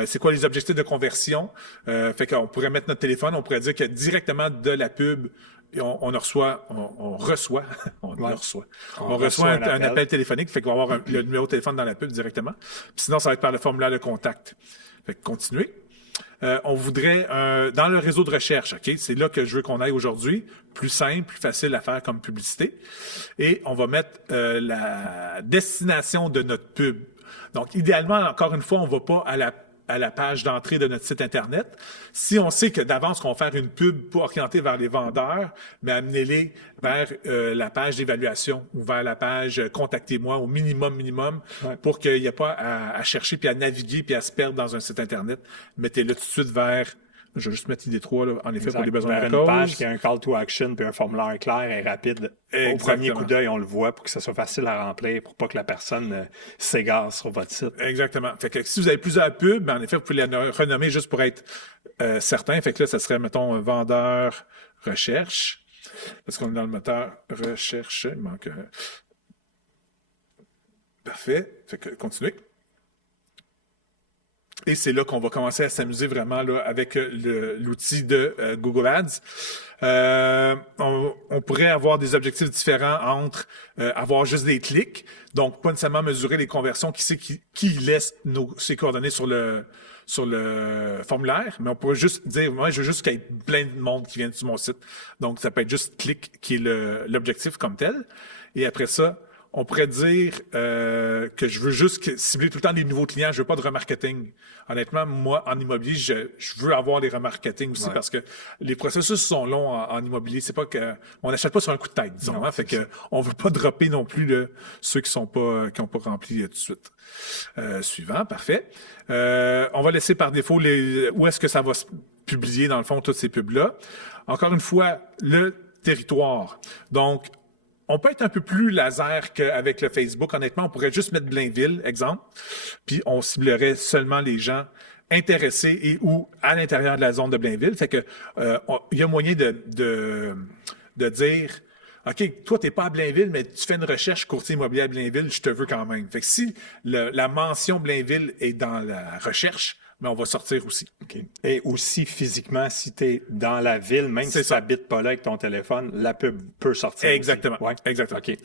c'est quoi les objectifs de conversion. Fait qu'on pourrait mettre notre téléphone, on pourrait dire que directement de la pub, on reçoit un appel téléphonique, fait qu'on va avoir le numéro de téléphone dans la pub directement. Puis sinon, ça va être par le formulaire de contact. Fait que continuez. On voudrait dans le réseau de recherche, OK? C'est là que je veux qu'on aille aujourd'hui. Plus simple, plus facile à faire comme publicité. Et on va mettre la destination de notre pub. Donc, idéalement, encore une fois, on ne va pas à la page d'entrée de notre site Internet. Si on sait que d'avance qu'on va faire une pub pour orienter vers les vendeurs, mais amenez-les vers la page d'évaluation ou vers la page « Contactez-moi » au minimum, pour qu'il n'y ait pas à chercher puis à naviguer puis à se perdre dans un site Internet. Mettez-le tout de suite vers... Je vais juste mettre ID3, là, en effet, pour les besoins de la cause. Une page qui a un call to action puis un formulaire clair et rapide. Exactement. Au premier coup d'œil, on le voit pour que ça soit facile à remplir, pour pas que la personne s'égare sur votre site. Exactement. Fait que si vous avez plusieurs pubs, ben, en effet, vous pouvez les renommer juste pour être certain. Fait que là, ça serait, mettons, vendeur recherche. Parce qu'on est dans le moteur recherche. Il manque... Parfait. Fait que continuez. Et c'est là qu'on va commencer à s'amuser vraiment là, avec l'outil de Google Ads. On pourrait avoir des objectifs différents entre avoir juste des clics, donc pas nécessairement mesurer les conversions, qui laisse ses coordonnées sur le formulaire, mais on pourrait juste dire, moi, je veux juste qu'il y ait plein de monde qui vienne sur mon site. Donc, ça peut être juste clic qui est l'objectif comme tel. Et après ça, on pourrait dire que je veux juste cibler tout le temps des nouveaux clients. Je veux pas de remarketing. Honnêtement, moi, en immobilier, je veux avoir des remarketing aussi parce que les processus sont longs en immobilier. C'est pas que on n'achète pas sur un coup de tête, disons. Non, Fait que on veut pas dropper non plus ceux qui ont pas rempli tout de suite. Suivant, parfait. On va laisser par défaut où est-ce que ça va se publier, dans le fond, toutes ces pubs-là. Encore une fois, le territoire. Donc, on peut être un peu plus laser qu'avec le Facebook. Honnêtement, on pourrait juste mettre Blainville, exemple, puis on ciblerait seulement les gens intéressés et ou à l'intérieur de la zone de Blainville. Fait que il y a moyen de dire OK, toi, t'es pas à Blainville, mais tu fais une recherche courtier immobilier à Blainville, je te veux quand même. Fait que si la mention Blainville est dans la recherche, mais on va sortir aussi. OK. Et aussi, physiquement, si tu es dans la ville, même si tu n'habites pas là avec ton téléphone, la pub peut sortir. Exactement. Ouais. Exactement. OK.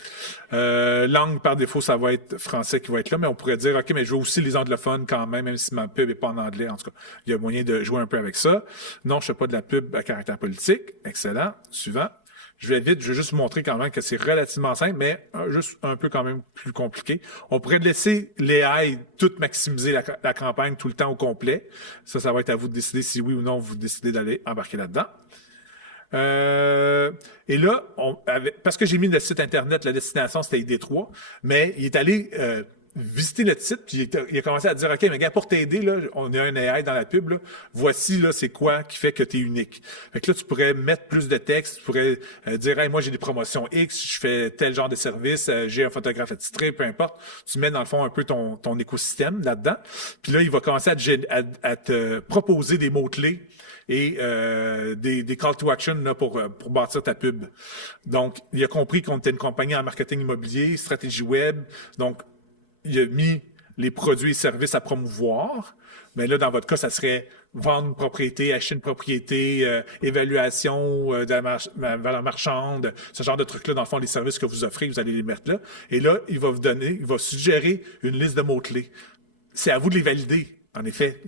Langue, par défaut, ça va être français qui va être là, mais on pourrait dire, OK, mais je veux aussi les anglophones quand même si ma pub n'est pas en anglais. En tout cas, il y a moyen de jouer un peu avec ça. Non, je ne fais pas de la pub à caractère politique. Excellent. Suivant. Je vais vite, je vais juste vous montrer quand même que c'est relativement simple, mais juste un peu quand même plus compliqué. On pourrait laisser les AI tout maximiser la campagne tout le temps au complet. Ça va être à vous de décider si oui ou non vous décidez d'aller embarquer là-dedans. Et là, parce que j'ai mis le site Internet, la destination, c'était ID3, mais il est allé visiter le site, puis il a commencé à dire, OK, mais gars, pour t'aider, là, on a un AI dans la pub, là, voici, là, c'est quoi qui fait que tu es unique. Fait que là, tu pourrais mettre plus de texte, tu pourrais dire, hey, moi, j'ai des promotions X, je fais tel genre de service, j'ai un photographe attitré, peu importe. Tu mets, dans le fond, un peu ton écosystème là-dedans. Puis là, il va commencer à te proposer des mots-clés et des call to action là, pour bâtir ta pub. Donc, il a compris qu'on était une compagnie en marketing immobilier, stratégie web, donc il a mis les produits et services à promouvoir. Mais là, dans votre cas, ça serait vendre une propriété, acheter une propriété, évaluation de la valeur marchande, ce genre de trucs-là. Dans le fond, les services que vous offrez, vous allez les mettre là. Et là, il va suggérer une liste de mots-clés. C'est à vous de les valider. En effet,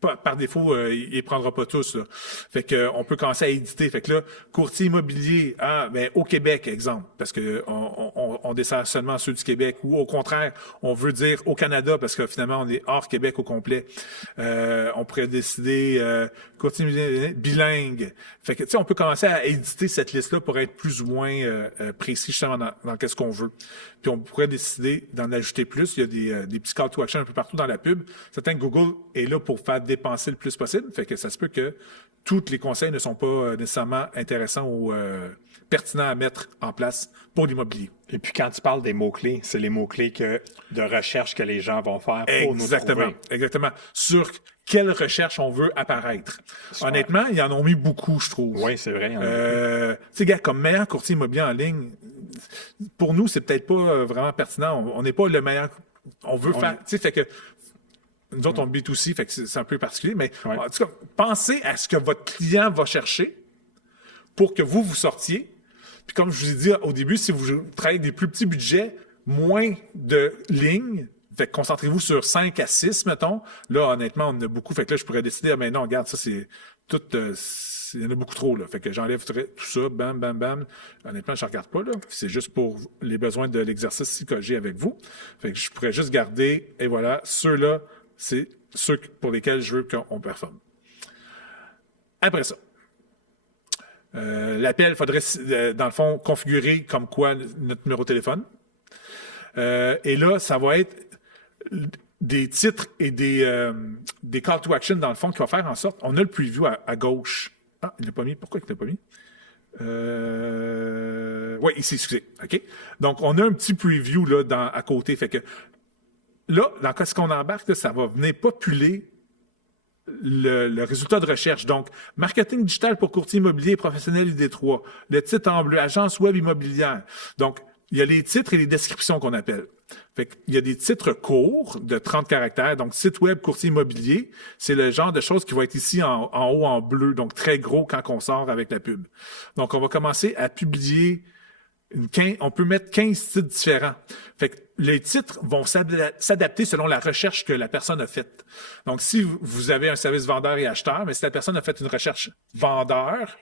par défaut, il les prendra pas tous. Là. Fait que on peut commencer à éditer. Fait que là, courtier immobilier, au Québec, exemple, parce que on dessert seulement ceux du Québec, ou au contraire, on veut dire au Canada, parce que finalement, on est hors Québec au complet. On pourrait décider courtier immobilier bilingue. Fait que tu sais, on peut commencer à éditer cette liste-là pour être plus ou moins précis justement dans qu'est-ce qu'on veut. Puis on pourrait décider d'en ajouter plus. Il y a des petits call to action un peu partout dans la pub. Certains Google est là pour faire dépenser le plus possible. Fait que ça se peut que tous les conseils ne sont pas nécessairement intéressants ou pertinents à mettre en place pour l'immobilier. Et puis quand tu parles des mots-clés, c'est les mots-clés de recherche que les gens vont faire pour nous trouver. Exactement. Sur quelle recherche on veut apparaître. Super. Honnêtement, ils en ont mis beaucoup, je trouve. Oui, c'est vrai. Tu sais, gars, comme meilleur courtier immobilier en ligne, pour nous, c'est peut-être pas vraiment pertinent. On n'est pas le meilleur. On veut faire. Tu sais, fait que nous autres, on B2C, fait que c'est un peu particulier, mais en tout cas, pensez à ce que votre client va chercher pour que vous sortiez. Puis comme je vous ai dit au début, si vous travaillez avec des plus petits budgets, moins de lignes, fait que concentrez-vous sur 5 à 6, mettons. Là, honnêtement, on en a beaucoup. Fait que là, je pourrais décider, mais non, regarde, ça, c'est tout... il y en a beaucoup trop, là. Fait que j'enlève tout ça, bam, bam, bam. Honnêtement, je ne regarde pas, là. C'est juste pour les besoins de l'exercice que j'ai avec vous. Fait que je pourrais juste garder, et voilà, ceux-là, c'est ceux pour lesquels je veux qu'on performe. Après ça, l'appel, il faudrait, dans le fond, configurer comme quoi notre numéro de téléphone. Et là, ça va être des titres et des call to action, dans le fond, qui va faire en sorte... On a le preview à gauche. Ah, il l'a pas mis. Pourquoi il l'a pas mis? Oui, ici, excusez. OK? Donc, on a un petit preview là, à côté. Fait que là, dans ce qu'on embarque, là, ça va venir populer le résultat de recherche. Donc, marketing digital pour courtier immobilier professionnel ID3. Le titre en bleu, agence web immobilière. Donc, il y a les titres et les descriptions qu'on appelle. Fait qu'il y a des titres courts de 30 caractères. Donc, site web courtier immobilier, c'est le genre de choses qui va être ici en haut en bleu, donc très gros quand on sort avec la pub. Donc, on va commencer à publier on peut mettre 15 titres différents. Fait que les titres vont s'adapter selon la recherche que la personne a faite. Donc, si vous avez un service vendeur et acheteur, mais si la personne a fait une recherche vendeur,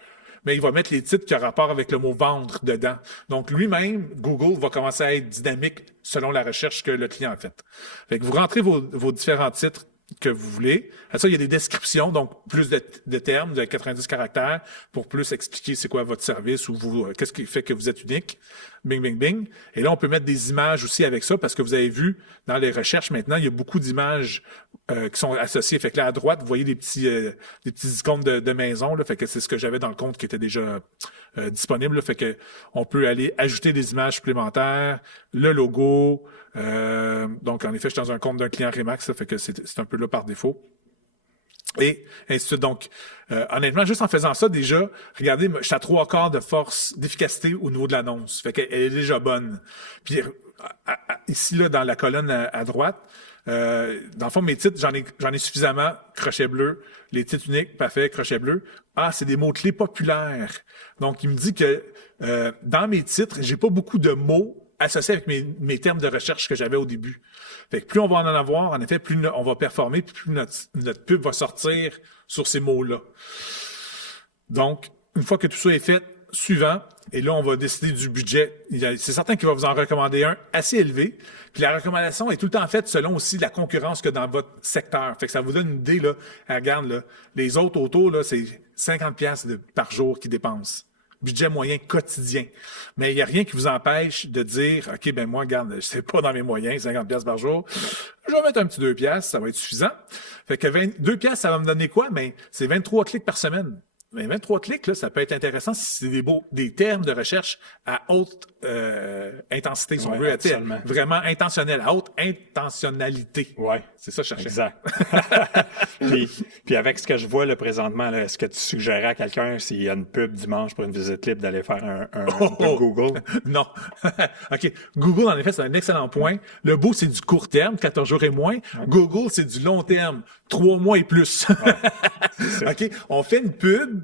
mais il va mettre les titres qui ont rapport avec le mot vendre dedans. Donc, lui-même, Google va commencer à être dynamique selon la recherche que le client a faite. Fait que vous rentrez vos différents titres que vous voulez. À ça, il y a des descriptions, donc plus de termes, de 90 caractères, pour plus expliquer c'est quoi votre service ou qu'est-ce qui fait que vous êtes unique. Bing, bing, bing. Et là, on peut mettre des images aussi avec ça, parce que vous avez vu, dans les recherches maintenant, il y a beaucoup d'images qui sont associées. Fait que là, à droite, vous voyez des petits icônes de maison, là. Fait que c'est ce que j'avais dans le compte qui était déjà disponible, là. Fait que on peut aller ajouter des images supplémentaires, le logo. Donc, en effet, je suis dans un compte d'un client Remax, ça fait que c'est un peu là par défaut. Et ainsi de suite. Donc, honnêtement, juste en faisant ça, déjà, regardez, je suis à 3/4 de force, d'efficacité au niveau de l'annonce. Fait qu'elle est déjà bonne. Puis, ici, là, dans la colonne à droite, dans le fond, mes titres, j'en ai suffisamment. Crochet bleu, les titres uniques, parfait, crochet bleu. Ah, c'est des mots-clés populaires. Donc, il me dit que dans mes titres, j'ai pas beaucoup de mots associés avec mes termes de recherche que j'avais au début. Fait que plus on va en avoir, en effet, plus on va performer, puis plus notre pub va sortir sur ces mots-là. Donc, une fois que tout ça est fait, suivant, et là, on va décider du budget. C'est certain qu'il va vous en recommander un assez élevé. Puis la recommandation est tout le temps faite selon aussi la concurrence que dans votre secteur. Fait que ça vous donne une idée, là. Regarde, là, les autres autour, là, c'est 50$ par jour qu'ils dépensent. Budget moyen quotidien. Mais il n'y a rien qui vous empêche de dire, OK, ben moi, regarde, c'est pas dans mes moyens, 50$ par jour. Je vais mettre un petit 2$, ça va être suffisant. Fait que 2$, ça va me donner quoi? Ben, c'est 23 clics par semaine. Mais 23 clics, là, ça peut être intéressant si c'est des termes de recherche à haute intensité, si on veut, vraiment intentionnel, à haute intentionnalité. Ouais. C'est ça que je cherchais. Exact. puis avec ce que je vois là, présentement, là, est-ce que tu suggérais à quelqu'un, s'il y a une pub dimanche pour une visite libre, d'aller faire un pub Google? Non. OK. Google, en effet, c'est un excellent point. Le beau, c'est du court terme, 14 jours et moins. Ouais. Google, c'est du long terme, 3 mois et plus. Ouais, OK. On fait une pub.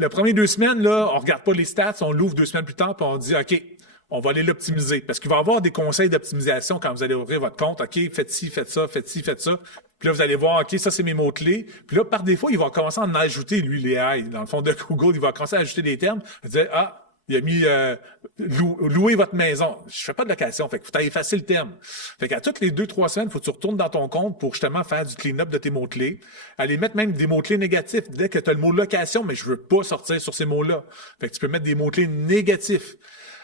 Le premier 2 semaines, là, on regarde pas les stats, on l'ouvre 2 semaines plus tard, puis on dit, OK, on va aller l'optimiser. Parce qu'il va y avoir des conseils d'optimisation quand vous allez ouvrir votre compte. OK, faites ci, faites ça, faites ci, faites ça. Puis là, vous allez voir, OK, ça, c'est mes mots-clés. Puis là, par défaut, il va commencer à en ajouter, lui, les AI. Dans le fond de Google, il va commencer à ajouter des termes. Il va dire, il a mis louer votre maison. Je fais pas de location, fait que faut effacer le terme. Fait qu'à toutes les 2-3 semaines, faut que tu retournes dans ton compte pour justement faire du clean-up de tes mots-clés. Aller mettre même des mots-clés négatifs. Dès que tu as le mot location, mais je veux pas sortir sur ces mots-là. Fait que tu peux mettre des mots-clés négatifs.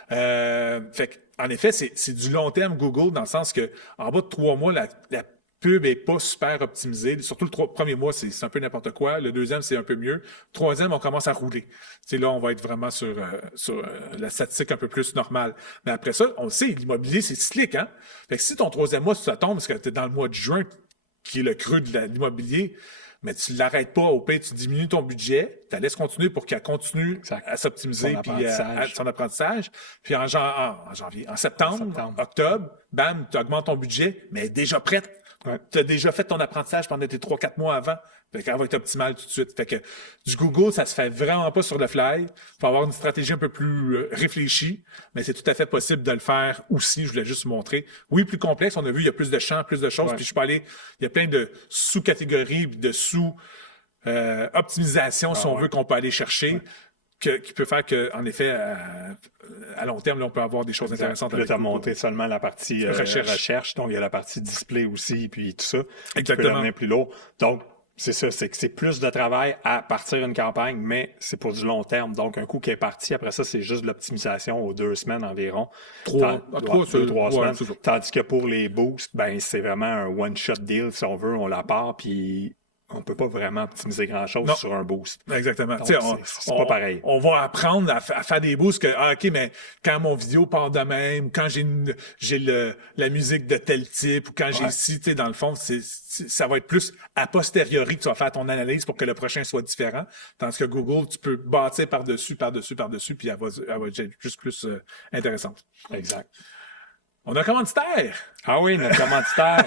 Fait que, en effet, c'est du long terme Google, dans le sens que en bas de 3 mois, la pub est pas super optimisée. Surtout le premier mois, c'est un peu n'importe quoi. Le deuxième, c'est un peu mieux. Troisième, on commence à rouler. T'sais, là, on va être vraiment sur la statistique un peu plus normale. Mais après ça, on le sait, l'immobilier, c'est cyclique, hein? Fait que si ton troisième mois, ça tombe, parce que tu es dans le mois de juin, qui est le creux de l'immobilier, mais tu l'arrêtes pas, au pire, tu diminues ton budget, tu la laisses continuer pour qu'elle continue à s'optimiser puis à son apprentissage. Puis en janvier, en septembre, octobre, bam, tu augmentes ton budget, mais déjà prête. Ouais. Tu as déjà fait ton apprentissage pendant tes 3-4 mois avant. Fait qu'elle va être optimale tout de suite. Fait que du Google, ça se fait vraiment pas sur le fly. Il faut avoir une stratégie un peu plus réfléchie, mais c'est tout à fait possible de le faire aussi. Je voulais juste vous montrer. Oui, plus complexe. On a vu, il y a plus de champs, plus de choses. Ouais. Puis je peux aller, il y a plein de sous-catégories, de sous-optimisation, si on veut, qu'on peut aller chercher. Ouais. Qui peut faire qu'en effet, à long terme, là, on peut avoir des choses intéressantes. Là, tu as monté seulement la partie recherche, donc il y a la partie display aussi, puis tout ça. Exactement. Tu peux l'amener plus lourd. Donc, c'est ça, c'est que c'est plus de travail à partir d'une campagne, mais c'est pour du long terme. Donc, un coup qui est parti, après ça, c'est juste de l'optimisation aux 2 semaines environ. 3 semaines. Tandis que pour les boosts, ben c'est vraiment un one-shot deal, si on veut, on la part, puis on peut pas vraiment optimiser grand-chose sur un boost. Exactement. Donc, c'est pas pareil. On va apprendre à faire des boosts que, OK, mais quand mon vidéo part de même, quand j'ai la musique de tel type, ou quand j'ai ci, tu sais, dans le fond, ça va être plus a posteriori que tu vas faire ton analyse pour que le prochain soit différent. Tandis que Google, tu peux bâtir par-dessus, puis elle va être juste plus intéressante. Exact. On a un commanditaire. Ah oui, notre commanditaire.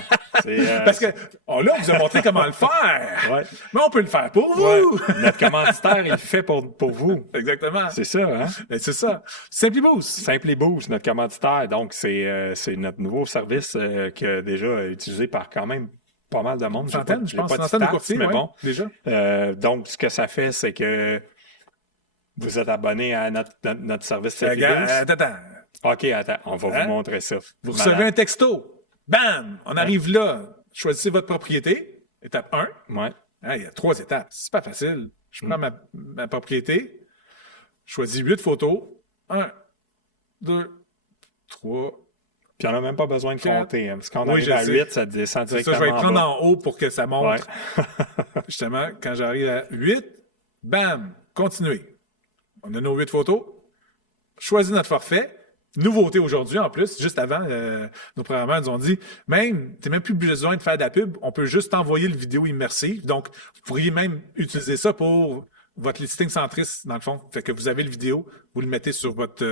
Parce que là, on vous a montré comment le faire. Ouais. Mais on peut le faire pour vous. Ouais. Notre commanditaire, il le fait pour vous. Exactement. C'est ça, hein? Ben, c'est ça. SimplyBoost. SimplyBoost, notre commanditaire. Donc, c'est notre nouveau service que déjà utilisé par quand même pas mal de monde. Une centaine de courtiers, mais bon. déjà. Donc, ce que ça fait, c'est que Vous êtes abonné à notre service Simply Regarde, Boost? attends. OK, attends, on va Hein? vous montrer ça. Vous recevez un texto. Bam! On arrive là. Choisissez votre propriété. Étape 1. Ouais. Il y a 3 étapes. C'est pas facile. Je prends ma propriété. Je choisis 8 photos. 1, 2, 3. Puis on n'a même pas besoin de Quatre. compter, hein, parce qu'on Oui, arrive je à sais. 8, ça descend C'est ça, directement je vais le prendre bas. en haut pour que ça montre. Ouais. Justement, quand j'arrive à 8, bam! Continuez. On a nos 8 photos. Choisis notre forfait. Nouveauté aujourd'hui, en plus, juste avant, nos programmeurs nous ont dit, t'as même plus besoin de faire de la pub, on peut juste envoyer le vidéo immersive. Donc, vous pourriez même utiliser ça pour votre listing centriste, dans le fond. Fait que vous avez le vidéo, vous le mettez sur votre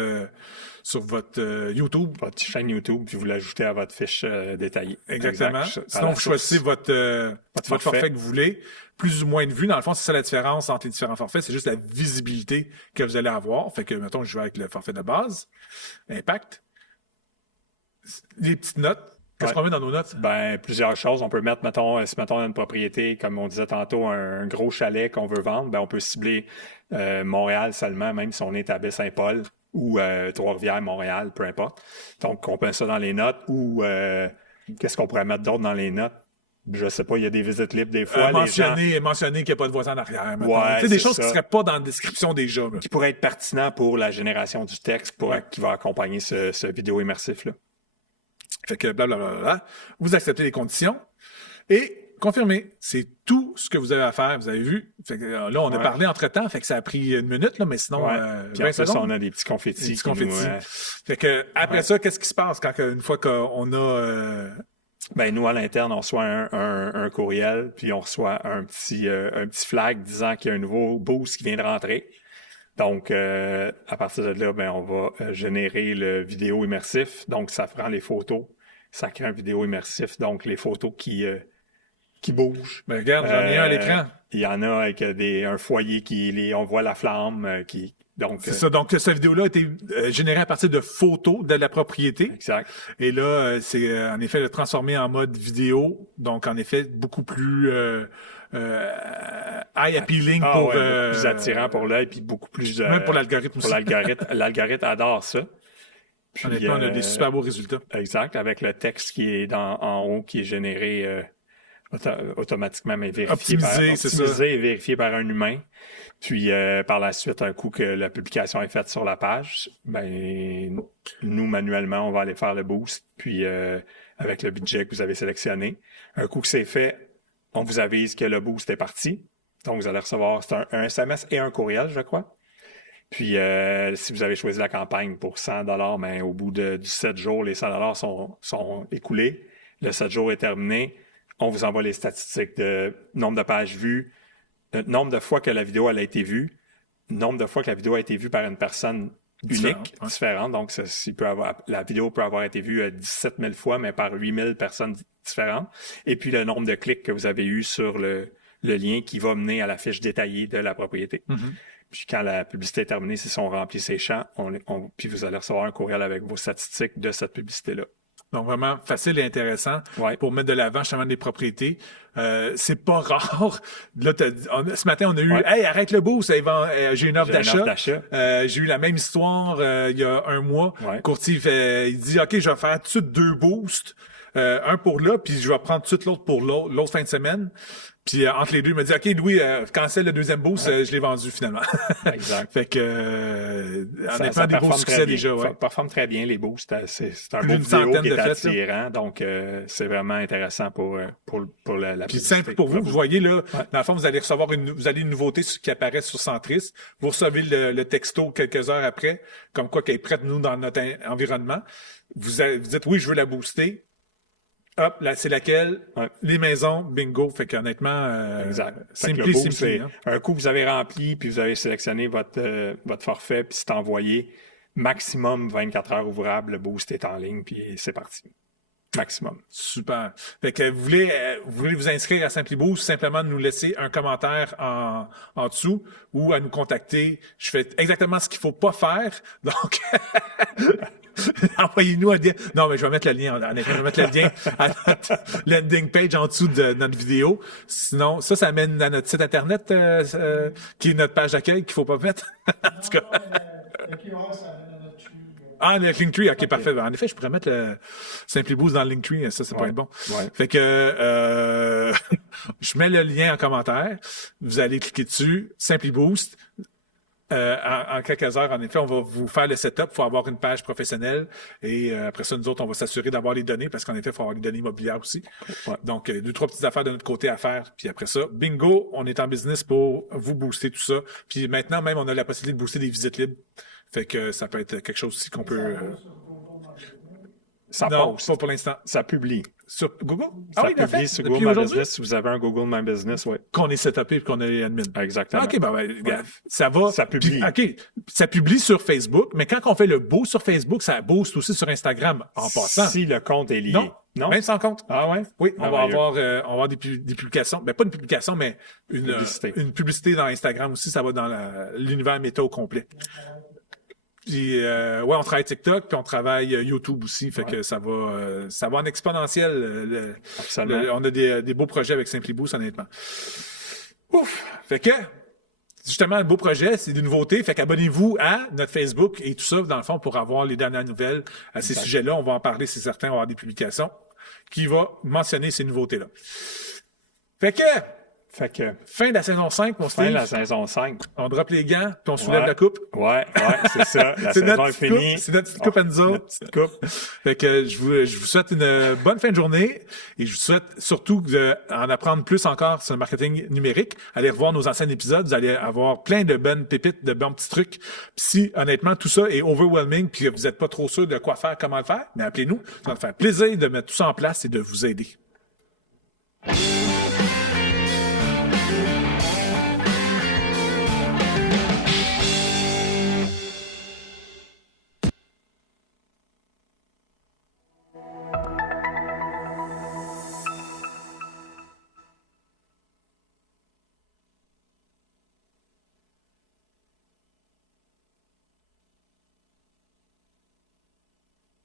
YouTube. Votre chaîne YouTube, puis vous l'ajoutez à votre fiche détaillée. Exactement. Exact. Sinon, vous choisissez votre forfait que vous voulez. Plus ou moins de vues. Dans le fond, c'est ça la différence entre les différents forfaits. C'est juste la visibilité que vous allez avoir. Fait que, mettons, je vais avec le forfait de base. Impact. Les petites notes. Qu'est-ce qu'on met dans nos notes? Ben, plusieurs choses. On peut mettre, mettons, si mettons on a une propriété, comme on disait tantôt, un gros chalet qu'on veut vendre, ben on peut cibler Montréal seulement, même si on est à Baie-Saint-Paul ou Trois-Rivières, Montréal, peu importe. Donc, on peut mettre ça dans les notes ou qu'est-ce qu'on pourrait mettre d'autre dans les notes? Je sais pas, il y a des visites libres des fois. Mentionner qu'il n'y a pas de voisin en arrière. Ouais, des c'est choses ça. qui ne seraient pas dans la description déjà. Là. Qui pourraient être pertinents pour la génération du texte qui va accompagner ce vidéo immersif-là. Fait que blablabla. Vous acceptez les conditions et confirmez. C'est tout ce que vous avez à faire. Vous avez vu. Fait que, là, on a parlé entre-temps, fait que ça a pris 1 minute, là, mais sinon, Puis en plus, on a des petits confettis. Des petits confettis. Fait que après ça, qu'est-ce qui se passe quand une fois qu'on a... Ben, nous, à l'interne, on reçoit un courriel, puis on reçoit un petit flag disant qu'il y a un nouveau boost qui vient de rentrer. Donc, à partir de là, ben, on va générer le vidéo immersif. Donc, ça prend les photos. Ça crée un vidéo immersif. Donc, les photos qui bougent. Ben, regarde, j'en ai un à l'écran. Il y en a avec un foyer on voit la flamme donc, c'est ça. Donc, cette vidéo-là a été générée à partir de photos de la propriété. Exact. Et là, c'est en effet transformé en mode vidéo. Donc, en effet, beaucoup plus eye appealing pour... plus attirant pour l'œil, puis beaucoup plus... même pour l'algorithme aussi. L'algorithme adore ça. Puis, honnêtement, on a des super beaux résultats. Exact, avec le texte qui est en haut, qui est généré automatiquement, mais optimisé et vérifié par un humain. Puis, par la suite, un coup que la publication est faite sur la page, ben nous, manuellement, on va aller faire le boost, puis avec le budget que vous avez sélectionné. Un coup que c'est fait, on vous avise que le boost est parti. Donc, vous allez recevoir un SMS et un courriel, je crois. Puis, si vous avez choisi la campagne pour 100 $, ben, au bout du 7 jours, les 100 $ sont écoulés. Le 7 jours est terminé. On vous envoie les statistiques de nombre de pages vues, le nombre de fois que la vidéo elle a été vue, le nombre de fois que la vidéo a été vue par une personne unique, différente. Donc, la vidéo peut avoir été vue 17 000 fois, mais par 8 000 personnes différentes. Et puis, le nombre de clics que vous avez eu sur le lien qui va mener à la fiche détaillée de la propriété. Mm-hmm. Puis, quand la publicité est terminée, si on remplit ces champs, puis vous allez recevoir un courriel avec vos statistiques de cette publicité-là. Donc, vraiment facile et intéressant pour mettre de l'avant justement des propriétés. C'est pas rare. Là, ce matin, on a eu « Hey, arrête le boost, j'ai une offre d'achat. » J'ai eu la même histoire il y a un mois. Le courtier, il dit « OK, je vais faire tout de suite 2 boosts. Un pour là, puis je vais prendre tout de suite l'autre pour l'autre fin de semaine. » Puis entre les deux, il m'a dit « OK, Louis, cancelle le deuxième boost, je l'ai vendu finalement. » Exact. Fait que, honnêtement, des beaux succès déjà. Ça performe très bien, les boosts. C'est un beau vidéo qui est attirant. Donc, c'est vraiment intéressant pour la Puis simple pour vous. Vous voyez, là, dans le fond, vous allez recevoir une nouveauté qui apparaît sur Centris. Vous recevez le texto quelques heures après, comme quoi qu'elle est prête, nous, dans notre environnement. Vous dites « Oui, je veux la booster. » Hop, là, c'est laquelle? Les maisons, bingo. Fait qu'honnêtement, simple. Un coup, vous avez rempli, puis vous avez sélectionné votre forfait, puis c'est envoyé. Maximum 24 heures ouvrables, le boost est en ligne, puis c'est parti. Maximum. Super. Fait que vous voulez vous inscrire à Simply Boost, simplement nous laisser un commentaire en dessous ou à nous contacter. Je fais exactement ce qu'il faut pas faire. Donc, Envoyez-nous un lien. Non, mais je vais mettre le lien. Honnêtement, je vais mettre le lien à notre landing page en dessous de notre vidéo. Sinon, ça mène à notre site Internet, qui est notre page d'accueil qu'il faut pas mettre. En tout cas. Ah, le Linktree, ok, parfait. En effet, je pourrais mettre le Simply Boost dans le Linktree, ça pourrait être bon. Ouais. Fait que je mets le lien en commentaire. Vous allez cliquer dessus, Simply Boost. En quelques heures, en effet, on va vous faire le setup. Il faut avoir une page professionnelle. Et après ça, nous autres, on va s'assurer d'avoir les données parce qu'en effet, il faut avoir les données immobilières aussi. Ouais. Donc, 2-3 petites affaires de notre côté à faire. Puis après ça, bingo, on est en business pour vous booster tout ça. Puis maintenant, même, on a la possibilité de booster des visites libres. Fait que ça peut être quelque chose aussi qu'on peut... Ça non, poste. pas pour l'instant. Ça publie. Sur Google? Ça il l'a publie fait. sur Depuis Google My aujourd'hui? Business. Si vous avez un Google My Business, oui. Qu'on est setupé et qu'on est admin. Exactement. OK, ça va. Ça publie. Puis, OK, ça publie sur Facebook, mais quand on fait le beau sur Facebook, ça booste aussi sur Instagram en passant. Si le compte est lié. Non? Même sans compte. Ah ouais? Oui, on va Merveilleux. avoir des publications. Ben, pas une publication, mais une publicité dans Instagram aussi. Ça va dans l'univers méta au complet. Puis, on travaille TikTok, puis on travaille YouTube aussi. Fait que ça va en exponentiel. On a des beaux projets avec Simply Boost, honnêtement. Ouf! Fait que, justement, le beau projet, c'est des nouveautés. Fait qu'abonnez-vous à notre Facebook et tout ça, dans le fond, pour avoir les dernières nouvelles à ces sujets-là. On va en parler, c'est certain. On va avoir des publications qui vont mentionner ces nouveautés-là. Fait que, fin de la saison 5, mon Steve. Fin de la saison 5. On drop les gants, puis on soulève la coupe. Ouais, c'est ça. La saison est finie. C'est notre petite coupe à nous autres. Notre petite coupe. Fait que je vous souhaite une bonne fin de journée et je vous souhaite surtout d'en apprendre plus encore sur le marketing numérique. Allez revoir nos anciens épisodes. Vous allez avoir plein de bonnes pépites, de bons petits trucs. Puis si, honnêtement, tout ça est overwhelming puis que vous n'êtes pas trop sûr de quoi faire, comment le faire, mais appelez-nous. Ça va nous faire plaisir de mettre tout ça en place et de vous aider.